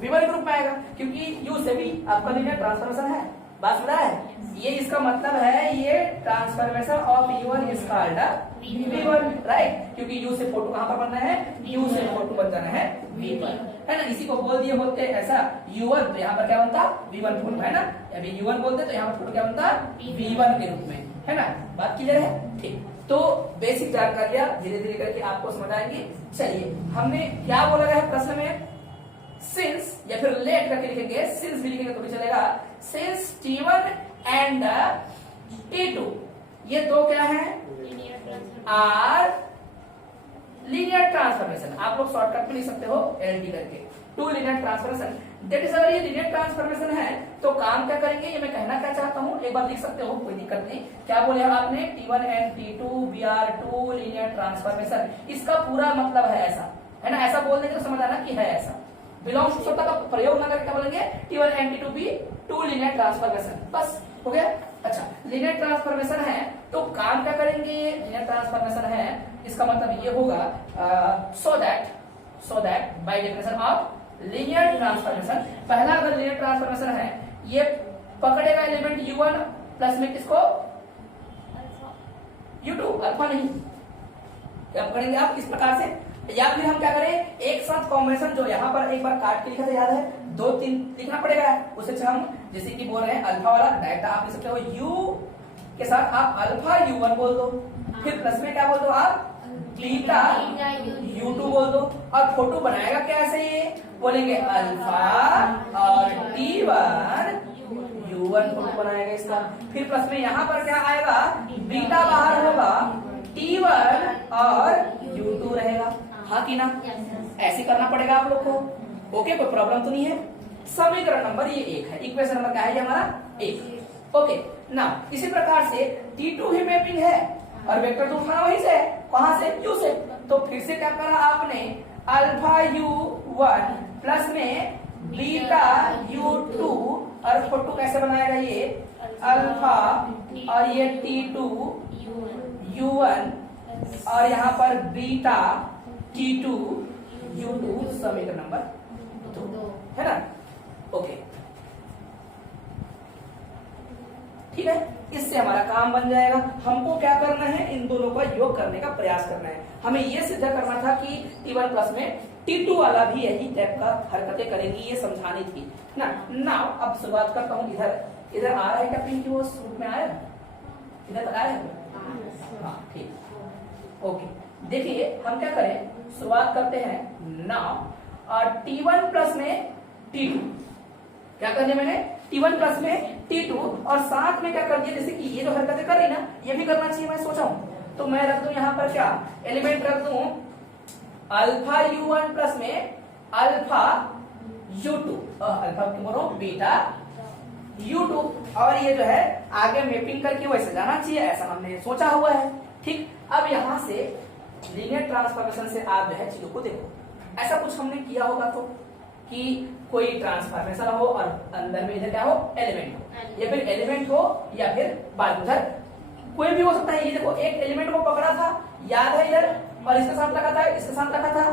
v1 के रूप में आएगा, क्योंकि u से भी आपका लीनियर ट्रांसफॉर्मेशन है। बात सुना है, ये इसका मतलब है ये transformation of u1 is called v1, right, क्योंकि u से फोटो कहां पर बनना है, u से फोटो बन जाना है v1, है ना। इसी को बोल दिए होते ऐसा u1, तो यहाँ पर क्या बनता, v1 फोटो, है ना। अभी u1 बोलते तो यहाँ पर फोटो क्या बनता, v1 के रूप में, है ना। बात क्लियर है, ठीक। तो बेसिक जानकारियां धीरे धीरे करके आपको समझ आएंगी। चलिए, हमने क्या बोला गया है प्रश्न में, सिंस या फिर लेट करके लिखेंगे, सिंस भी लिखेंगे तो भी चलेगा, सिंस T1 एंड T2 ये दो क्या है, आर लीनियर ट्रांसफॉर्मेशन, आप लोग शॉर्टकट में लिख सकते हो LT करके, two linear transformation. That is अगर ये लीनियर ट्रांसफॉर्मेशन है तो काम क्या करेंगे, ये मैं कहना क्या चाहता हूं, एक बार लिख सकते हो, कोई दिक्कत नहीं। क्या बोले आपने, T1 and T2 we are two linear transformation, इसका पूरा मतलब है ऐसा, है ना। ऐसा बोलने के समझ आना कि है ऐसा, बिलोंग्स टू शब्द का प्रयोग ना करके क्या बोलेंगे, T1 and T2 be two linear transformation, बस हो गया। अच्छा, लीनियर ट्रांसफॉर्मेशन है तो काम क्या करेंगे, लीनियर ट्रांसफॉर्मेशन है इसका मतलब ये होगा so that by definition of linear transformation, पहला अगर लीनियर ट्रांसफॉर्मेशन है ये पकड़ेगा एलिमेंट u1 प्लस में किसको, u2, अल्फा नहीं, क्या पकड़ेंगे आप इस प्रकार से, या फिर हम क्या करें, एक साथ कॉम्बिनेशन जो यहाँ पर एक बार काट के लिखा था याद है, 2 3 लिखना पड़ेगा, उससे हम जैसे कि बोल रहे हैं अल्फा वाला डायरेक्ट आप लिख सकते हो, u के साथ आप अल्फा u1 बोल दो, फिर प्लस में क्या बोल दो आप, बीटा u2 बोल दो, और फोटो बनाएगा कैसे, ये बोलेंगे अल्फा और T1 u1 फोटो बनाएगा इसका, फिर प्लस में यहाँ पर क्या आएगा, बीटा बाहर होगा, T1 और u2 रहेगा, हाँ कि ना, ऐसे करना पड़ेगा आप लोग को, ओके, कोई प्रॉब्लम तो नहीं है। समीकरण नंबर ये 1 है, इक्वेशन नंबर क्या है ये हमारा 1, ओके ना। इसी प्रकार से T2 ही मैपिंग है और वेक्टर तो उठाना वहीं से है, कहां से, u से, तो फिर से क्या करा आपने, अल्फा u1 प्लस में बीटा u2, और फोटो कैसे बनाएगा ये, अल्फा और ये T2 u1 और यहाँ पर बीटा T2 u2, समीकरण नंबर 2, है ना, ओके, ठीक है। इससे हमारा काम बन जाएगा। हमको क्या करना है, इन दोनों का योग करने का प्रयास करना है। हमें यह सिद्ध करना था कि T1 प्लस में T2 वाला भी यही टाइप का हरकतें करेंगी, ये समझानी थी ना। अब शुरुआत करता हूँ, इधर आ रहा है क्या पिंक, वो रूप में आया, इधर तक आया है, हाँ ठीक, ओके। देखिए हम क्या करें, शुरुआत करते हैं नाउ, और T1 प्लस में T2, क्या करने मैंने, T1 प्लस में T2, और साथ में क्या कर दिया, जैसे कि ये जो हरकतें कर रही ना, ये भी करना चाहिए, मैं सोचा हूं, तो मैं रख दूं यहाँ पर क्या एलिमेंट रख दूं, अल्फा u1 प्लस में अल्फा u2, अल्फा क्यों बोलो, बीटा u2, और ये जो है आगे मैपिंग करके वैसे जाना चाहिए, ऐसा हमने सोचा हुआ है, ठीक। अब यहाँ से लीनियर ट्रांसफॉर्मेशन से आप जो है चीजों को देखो, ऐसा कुछ हमने किया होगा तो, कि कोई ट्रांसफॉर्मेशन हो और अंदर में इधर क्या हो, एलिमेंट हो, या फिर एलिमेंट हो, या फिर बाद उधर कोई भी हो सकता है। ये देखो एक एलिमेंट को पकड़ा था, याद है इधर, और इसके साथ रखा था, इसके साथ रखा था,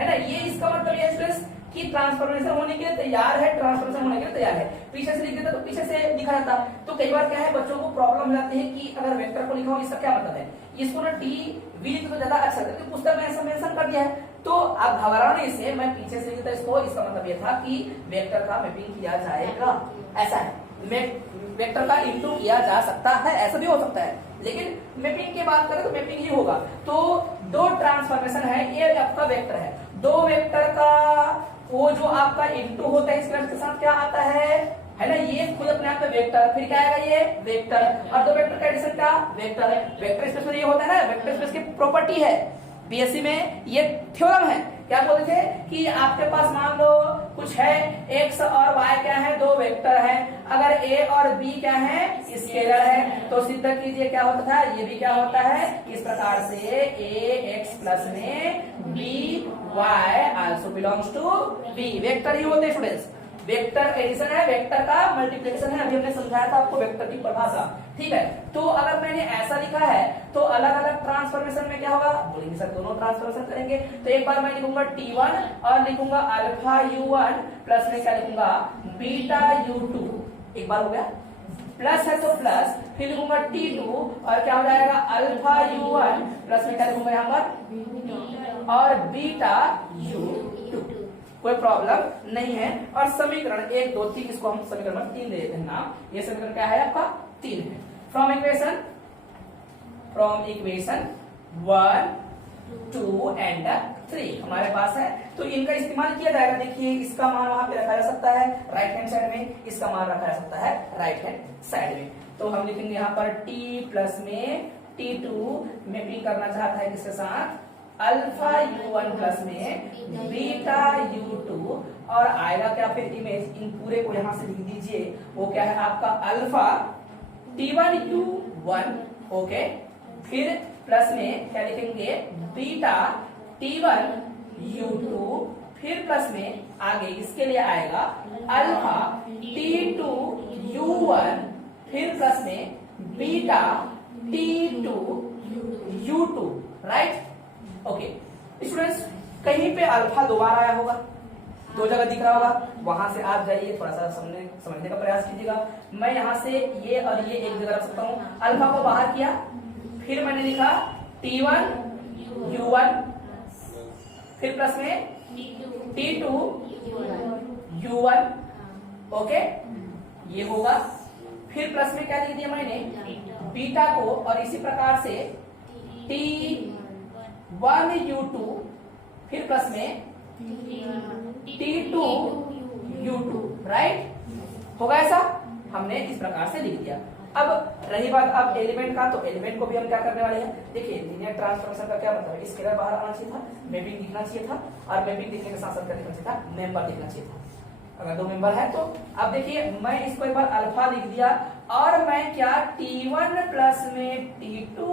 है ना। ये इसका मतलब ये स्टूडेंट्स कि ट्रांसफॉर्मेशन होने के लिए तैयार है, ट्रांसफॉर्मेशन होने के लिए तैयार है। पीछे से लिख देता तो पीछे से लिखा रहता। तो कई बार क्या है, बच्चों को प्रॉब्लम हो जाती है कि अगर वेक्टर को लिखा हो इसका क्या मतलब है, इसको ना टी वी लिख तो ज्यादा अच्छा लगता है, पुस्तक में ऐसा मेंशन कर दिया है। तो आप घबराओ नहीं से, मैं पीछे से लिखता इसको, इसका मतलब ये था कि वेक्टर का मैपिंग किया जाएगा, ऐसा है। वेक्टर का इंटू किया जा सकता है, ऐसा भी हो सकता है, लेकिन मैपिंग की बात करें तो मैपिंग ही होगा। तो दो ट्रांसफॉर्मेशन है, ये आपका वेक्टर है, दो वेक्टर का वो जो आपका इंटू होता है इसके साथ क्या आता है ना, ये खुद अपने आप में वेक्टर, फिर क्या आएगा ये वेक्टर, और दो वेक्टर का एडिशन क्या वेक्टर है। वेक्टर स्पेस में ये होता है ना, वेक्टर स्पेस की प्रॉपर्टी है, बीएससी में ये थ्योरम है। क्या बोलते थे कि आपके पास मान लो कुछ है, एक्स और वाई क्या है, दो वेक्टर है, अगर ए और बी क्या है स्केलर है, तो सिद्ध कीजिए क्या होता था, ये भी क्या होता है इस प्रकार से, ए एक्स प्लस में B y also belongs to B. Vector ही होते हैं स्टूडेंट्स, वेक्टर एडिशन है, वेक्टर का मल्टीप्लिकेशन है, अभी हमने समझाया था आपको वेक्टर की परिभाषा, ठीक है। तो अगर मैंने ऐसा लिखा है तो अलग अलग ट्रांसफॉर्मेशन में क्या होगा, बोलेंगे सर दोनों ट्रांसफॉर्मेशन करेंगे। तो एक बार मैं लिखूंगा T1 और लिखूंगा अल्फा U1 प्लस में क्या लिखूंगा बीटा U2, एक बार हो गया, प्लस है तो प्लस, फिर लिखूंगा T2 और क्या हो जाएगा अल्फा U1 प्लस में क्या लिखूंगा यहाँ पर और बीटा U2, कोई प्रॉब्लम नहीं है। और समीकरण 1 2 3, इसको हम समीकरण 3 दे देते हैं नाम, ये समीकरण क्या है आपका 3 है। फ्रॉम इक्वेशन 1 2 एंड 3 हमारे पास है, तो इनका इस्तेमाल किया जाएगा। देखिए इसका मान वहां पे रखा जा सकता है राइट हैंड साइड में, इसका मान रखा जा सकता है राइट हैंड साइड में। तो हम लिखेंगे यहाँ पर t प्लस में T2 मैपिंग करना चाहता है किसके साथ, अल्फा U1 प्लस में बीटा U2, और आएगा क्या फिर इमेज, इन पूरे को यहां से लिख दीजिए, वो क्या है आपका अल्फा T1 U1, ओके, फिर प्लस में क्या लिखेंगे बीटा T1 U2, फिर प्लस में आगे इसके लिए आएगा अल्फा T2 U1, फिर प्लस में beta T2 U2, right, okay. Students कहीं पे अल्फा दोबारा आया होगा, दो जगह दिख रहा होगा, वहां से आप जाइए थोड़ा सा समझने का प्रयास कीजिएगा। मैं यहां से ये और ये एक जगह रख सकता हूं, अल्फा को बाहर किया, फिर मैंने लिखा T1 U1, फिर प्लस में T2 U1, ओके, ये होगा, फिर प्लस में क्या लिख दिया मैंने बीटा को, और इसी प्रकार से T1 U2, फिर प्लस में T2 U2, राइट, होगा ऐसा, हमने इस प्रकार से लिख दिया। अब रही बात अब एलिमेंट का, तो एलिमेंट को भी हम क्या करने वाले हैं, देखिए लीनियर ट्रांसफॉर्मेशन का क्या मतलब है, स्केलर बाहर आना चाहिए था, मैपिंग दिखना चाहिए था, और मैपिंग दिखने के साथ साथ क्या दिखना चाहिए था, मेंबर दिखना चाहिए था। अगर दो मेंबर है तो अब देखिए मैं इसको एक बार अल्फा लिख दिया, और मैं क्या T1 प्लस में T2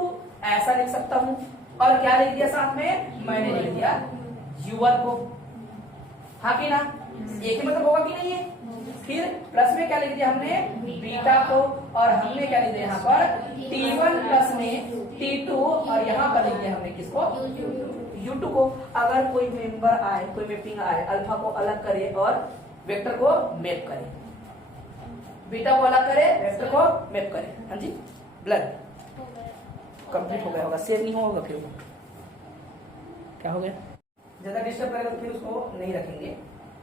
ऐसा लिख सकता हूं, और क्या लिख दिया साथ में, मैंने लिख दिया U1 को, हाँ कि ना, एक ही मतलब होगा कि नहीं है। फिर प्लस में क्या लिख दिया हमने बीटा को, और हमने क्या लिख दिया यहाँ पर T1 प्लस में T2, और यहाँ पर लिख दिया हमने किसको U2 को। अगर कोई मेंबर आए, कोई मैपिंग आए, अल्फा को अलग करे और वेक्टर को मैप करे, बीटा को अलग करे वेक्टर को मैप करे, हाँ जी, ब्लड कंप्लीट हो गया होगा, सेव नहीं होगा, फिर क्या हो गया, ज्यादा डिस्टर्ब करेगा तो फिर उसको नहीं रखेंगे,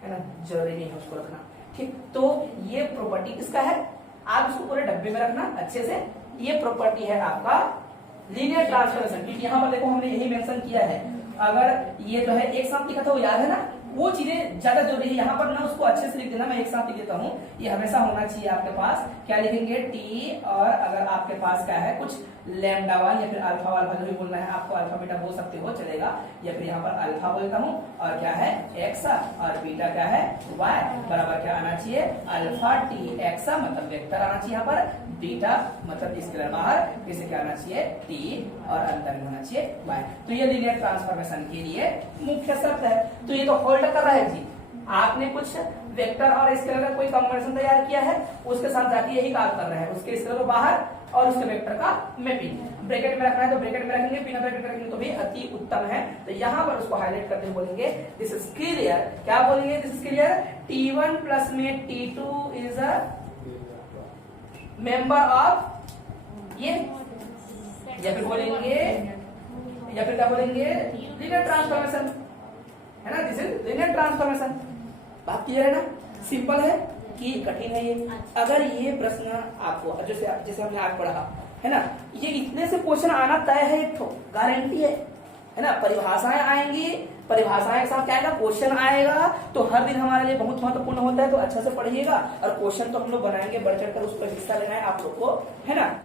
है ना, जरूरी नहीं है उसको रखना, ठीक। तो ये प्रॉपर्टी किसका है, आप इसको पूरे डब्बे में रखना अच्छे से, ये प्रॉपर्टी है आपका लीनियर ट्रांसफॉर्मेशन, क्योंकि यहाँ पर देखो हमने यही मेंशन किया है, अगर ये जो है एक साथ लिखा था वो याद है ना, वो चीजें ज्यादा जरूरी है, यहाँ पर ना उसको अच्छे से लिख देना, मैं एक साथ लिख देता हूँ, ये हमेशा होना चाहिए आपके पास, क्या लिखेंगे टी, और अगर आपके पास क्या है कुछ लैम्डा 1 या फिर अल्फा वाल्फा जो भी बोलना है आपको, अल्फा बीटा बोल सकते हो चलेगा, या फिर यहाँ पर अल्फा बोलता हूँ, और क्या है एक्स, और बीटा क्या है वाई, बराबर क्या आना चाहिए अल्फा टी एक्स, मतलब वेक्टर आना चाहिए यहाँ पर, बीटा मतलब स्केलर बाहर, इसे क्या आना चाहिए टी, और अंदर में होना चाहिए वाई। तो ये लीनियर ट्रांसफॉर्मेशन के लिए मुख्य शर्त है। तो ये तो होल्ड कर रहा है जी, आपने कुछ वेक्टर और स्केलर का कोई कॉम्बिनेशन तैयार किया है, उसके साथ जाके यही काम कर रहे हैं, उसके स्केलर को बाहर और उसके वेक्टर का मैपिंग। ब्रैकेट में रखना है तो ब्रैकेट में रखेंगे, बिना ब्रैकेट में रखेंगे तो भी अति उत्तम है। तो यहाँ पर उसको हाईलाइट करते हुए बोलेंगे दिस इज क्लियर। क्या बोलेंगे? This is clear. T1 plus में T2 is a member of ये, या फिर बोलेंगे, या फिर क्या बोलेंगे, लीनियर ट्रांसफॉर्मेशन, है ना, दिस इज लीनियर ट्रांसफॉर्मेशन। बात क्लियर है ना? सिंपल है कि कठिन है ये? अगर ये प्रश्न आपको जैसे हमने आज पढ़ा है ना, ये इतने से क्वेश्चन आना तय है, एक तो गारंटी है ना। परिभाषाएं आएंगी, परिभाषाएं के साथ क्या आएगा, क्वेश्चन आएगा। तो हर दिन हमारे लिए बहुत महत्वपूर्ण होता है, तो अच्छा से पढ़िएगा। और क्वेश्चन तो हम लोग बनाएंगे, बढ़ चढ़ कर उस पर हिस्सा लेना है आप लोग को, है ना।